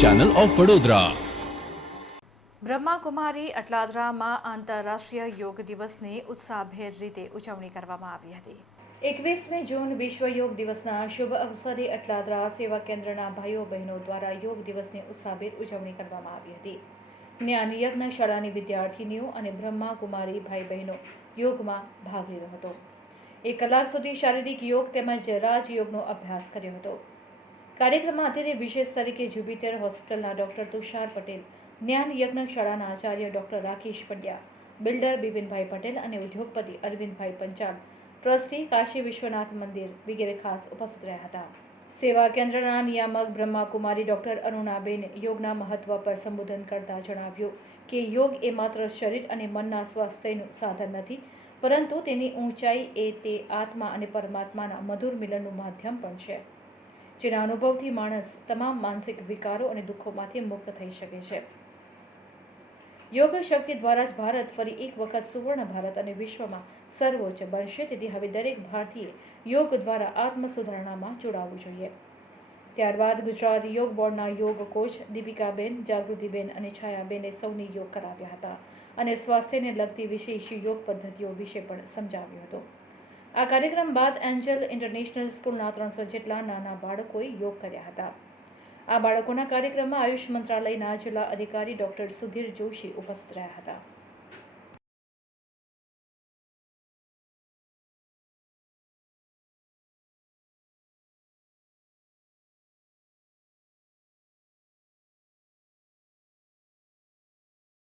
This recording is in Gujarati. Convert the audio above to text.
ચેનલ ઓફ વડોદરા બ્રહ્માકુમારી અટલાદરામાં આંતરરાષ્ટ્રીય યોગ દિવસની ઉત્સાહભેર રીતે ઉજવણી કરવામાં આવી હતી. એકવીસમી જૂન વિશ્વ યોગ દિવસના શુભ અવસરે અટલાદરા સેવા કેન્દ્રના ભાઈઓ બહેનો દ્વારા યોગ દિવસની ઉત્સાહભેર ઉજવણી કરવામાં આવી હતી. જ્ઞાન યજ્ઞ શાળાની વિદ્યાર્થીનીઓ અને બ્રહ્માકુમારી ભાઈ બહેનો યોગમાં ભાગ લીધો હતો. એક કલાક સુધી શારીરિક યોગ તેમજ રાજયોગનો અભ્યાસ કર્યો હતો. કાર્યક્રમમાં અતિથિ વિશેષ તરીકે જ્યુપિટર હોસ્પિટલના ડૉક્ટર તુષાર પટેલ, જ્ઞાન યજ્ઞ શાળાના આચાર્ય ડૉક્ટર રાકેશ પંડ્યા, બિલ્ડર બિપિનભાઈ પટેલ અને ઉદ્યોગપતિ અરવિંદભાઈ પંચાલ, ટ્રસ્ટી કાશી વિશ્વનાથ મંદિર વગેરે ખાસ ઉપસ્થિત રહ્યા હતા. સેવા કેન્દ્રના નિયામક બ્રહ્માકુમારી ડૉક્ટર અરુણાબેન યોગના મહત્વ પર સંબોધન કરતા જણાવ્યું કે યોગ એ માત્ર શરીર અને મનના સ્વાસ્થ્યનું સાધન નથી, પરંતુ તેની ઊંચાઈ એ તે આત્મા અને પરમાત્માના મધુર મિલનનું માધ્યમ પણ છે. જેના અનુભવથી માણસ તમામ માનસિક વિકારો અને દુઃખોમાંથી મુક્ત થઈ શકે છે. યોગ શક્તિ દ્વારા જ ભારત ફરી એક વખત સુવર્ણ ભારત અને વિશ્વમાં સર્વોચ્ચ બનશે. તેથી હવે દરેક ભારતીય યોગ દ્વારા આત્મ સુધારણામાં જોડાવવું જોઈએ. ત્યારબાદ ગુજરાત યોગ બોર્ડના યોગ કોચ દીપિકાબેન, જાગૃતિબેન અને છાયાબેને સૌને યોગ કરાવ્યા હતા અને સ્વાસ્થ્યને લગતી વિશેષ યોગ પદ્ધતિઓ વિશે પણ સમજાવ્યું હતું. આ કાર્યક્રમ બાદ એન્જલ ઇન્ટરનેશનલ સ્કૂલના ત્રણસો જેટલા નાના બાળકોએ યોગ કર્યા હતા. આ બાળકોના કાર્યક્રમમાં આયુષ મંત્રાલયના જિલ્લા અધિકારી ડોક્ટર સુધીર જોશી ઉપસ્થિત રહ્યા હતા.